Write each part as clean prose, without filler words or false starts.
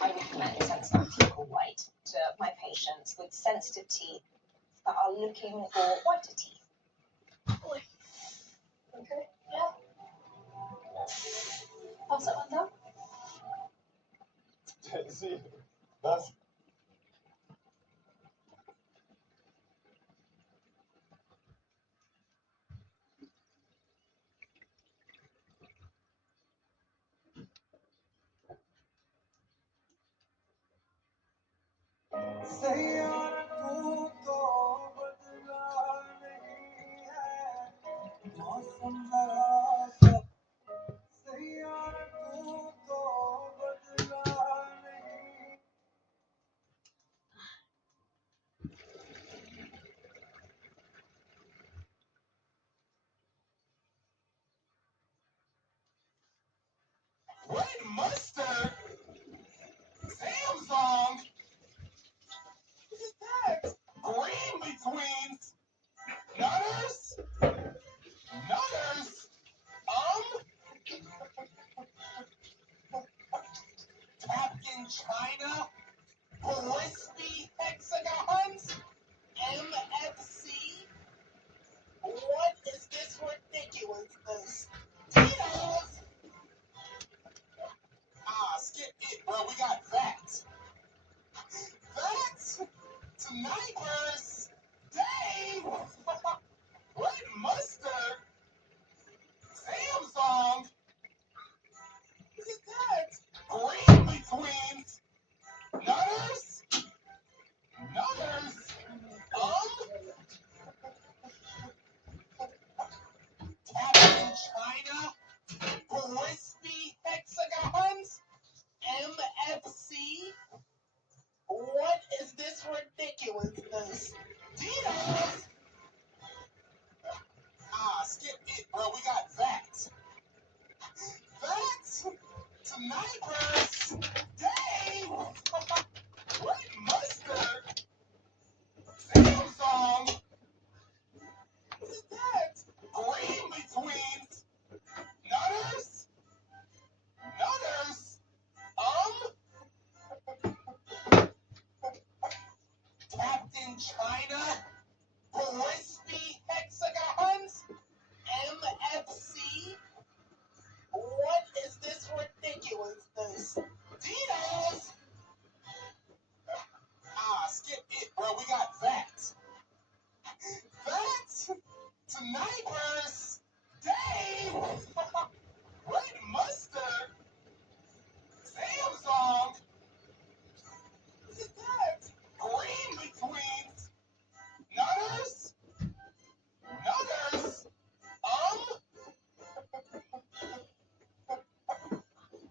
I recommend sensitive teeth or white to my patients with sensitive teeth that are looking for whiter teeth. Okay, yeah. Pass that one down. Sí, that's red mustard. Samsung. What is that? Green between nutters. Nutters. Tapped in China. Crispy hexagons. MFC. What is this ridiculousness? Tito's. Skip it, bro. We got that. That. Snipers. Dave. Red mustard. Samsung. Look at that. Green between nutters. Nutters. Tapped in China. Crispy hexagons. MFC. What is this ridiculousness? Tito's. Skip it, bro. We got that. That. Snipers. Dave. Red mustard. Samsung. What is that? Green between nutters. Nutters. Tapped in China. Crispy hexagons. MFC. What is this ridiculousness? Tito's. Skip it, bro. We got that. That. Snipers. Dave. Red mustard. Samsung. What is that? Green between nutters. Nutters.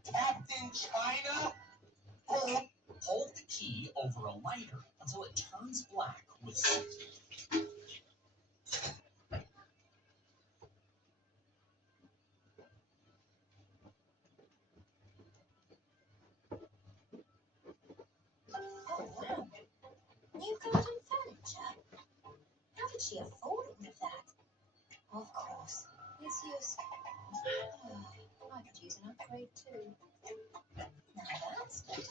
Tapped in China. Hold the key over a lighter until it turns black with salt. Oh, wow. New garden furniture. How did she afford all of that? Of course. It's used. I could use an upgrade too. Now that's better.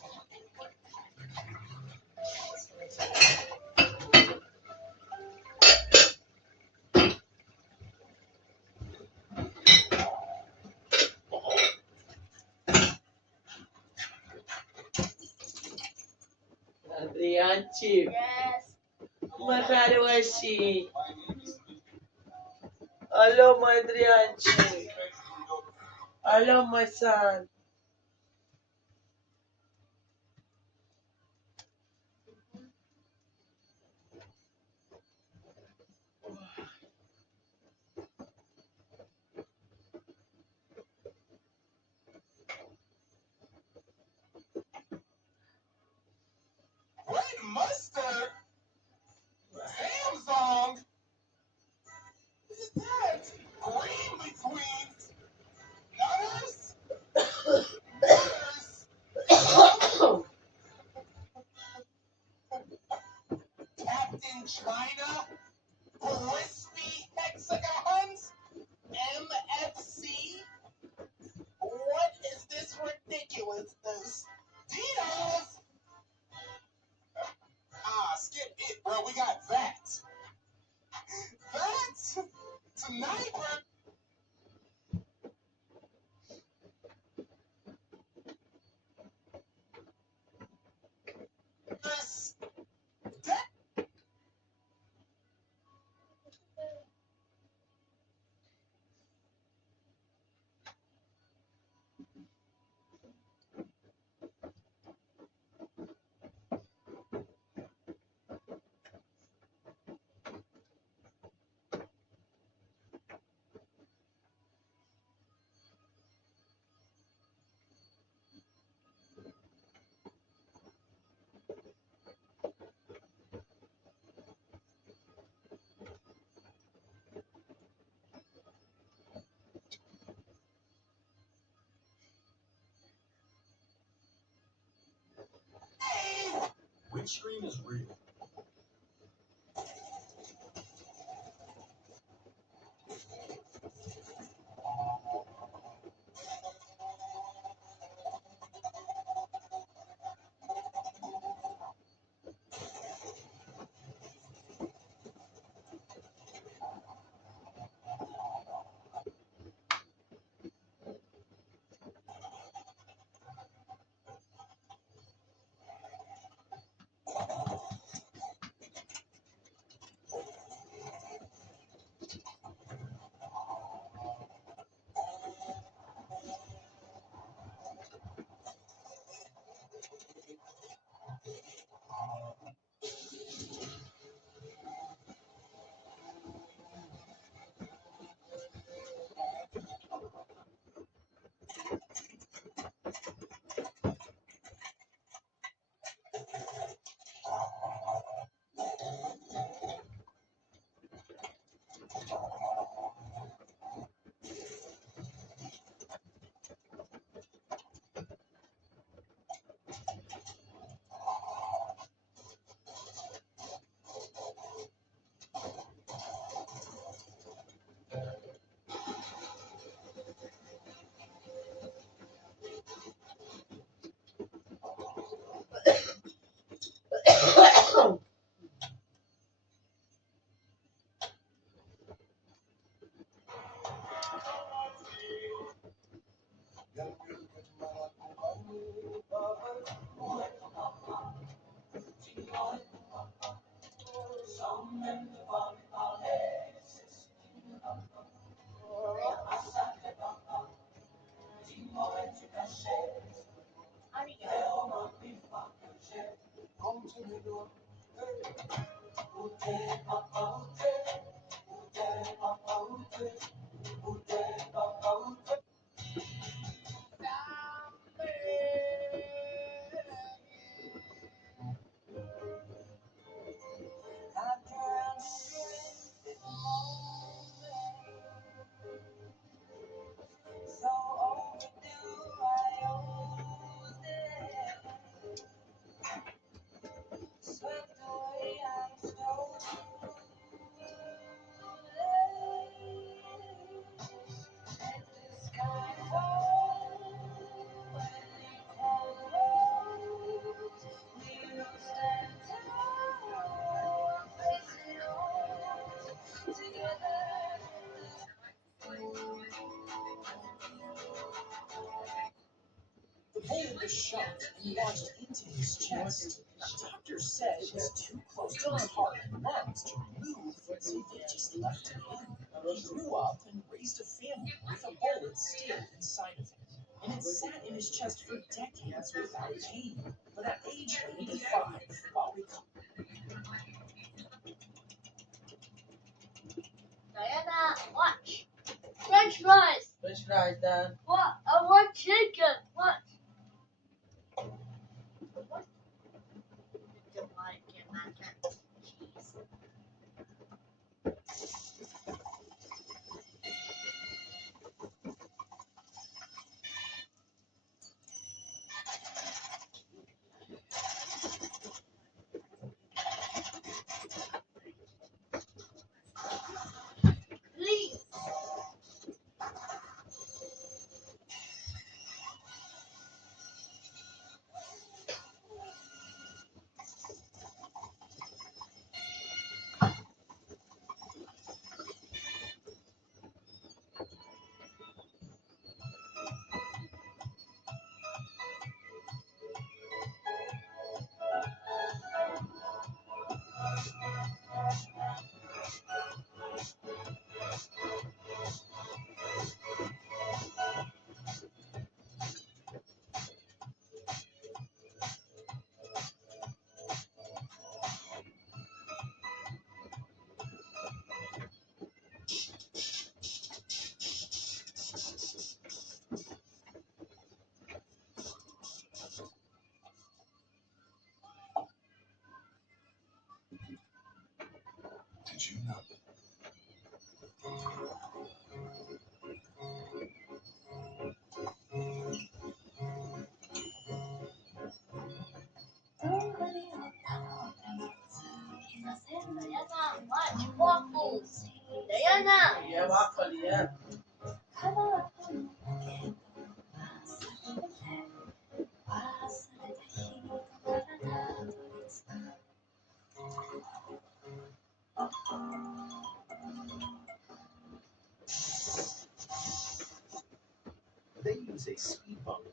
Adrianci, Yes. magkano si? Hello, my Adrianci. Hello, my son. Red mustard. Samsung. What is that? Green between nutters. Nutters. Tapped in China. Crispy hexagons. MFC. What is this ridiculousness? Tostitos! Skip it, bro. We got that. That? Tonight, bro. That Which scream is real? The bullet was shot and lodged into his chest. Doctors said it was too close to his heart and lungs to remove, so they just left him in. He grew up and raised a family with a bullet still inside of him. And it sat in his chest for decades without pain. But at age 85, while Diana, watch. French fries. French fries, Dad. What? I want chicken. What? What? Don't like it, man. Cheese. Please. waffles. Diana. Yeah, waffle, yeah. They use a speed bump